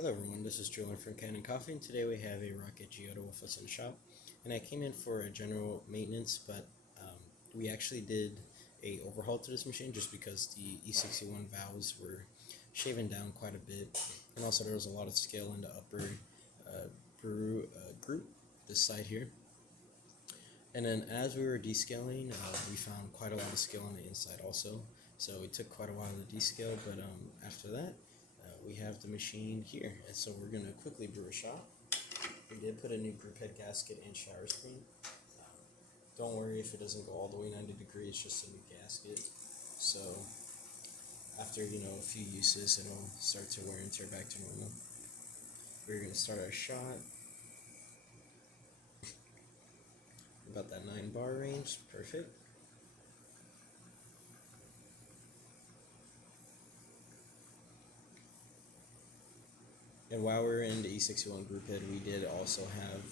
Hello everyone, this is Julian from Kanen Coffee, and today we have a rocket Giotto with us in the shop. And I came in for a general maintenance, but we actually did a overhaul to this machine just because the E61 valves were shaven down quite a bit, and also there was a lot of scale in the upper group, this side here. And then as we were descaling, we found quite a lot of scale on the inside also, so it took quite a while to descale, but after that, we have the machine here, and so we're going to quickly brew a shot. We did put a new group head gasket and shower screen. Don't worry if it doesn't go all the way 90 degrees, it's just a new gasket. So after a few uses, it'll start to wear and tear back to normal. We're going to start our shot about that 9 bar range. Perfect. And while we're in the E61 group head, we did also have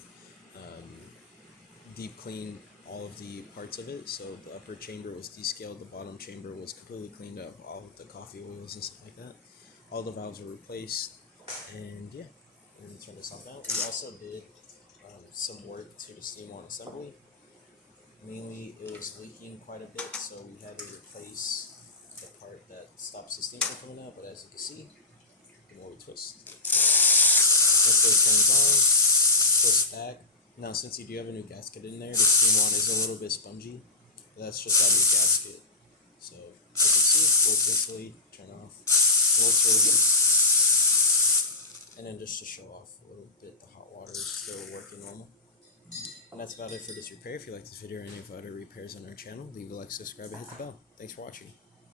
deep clean all of the parts of it. So the upper chamber was descaled, the bottom chamber was completely cleaned up, all of the coffee oils and stuff like that. All the valves were replaced, and yeah, we're going to turn this off now. We also did some work to the steam on assembly. Mainly it was leaking quite a bit, so we had to replace the part that stops the steam from coming out, but as you can see, the more we twist. Once it turns on, twist back. Now, since you do have a new gasket in there, the steam wand is a little bit spongy, but that's just our new gasket. So, as you can see, we'll quickly turn off. It works really good. And then just to show off a little bit, the hot water is still working normal. And that's about it for this repair. If you like this video or any of our other repairs on our channel, leave a like, subscribe, and hit the bell. Thanks for watching.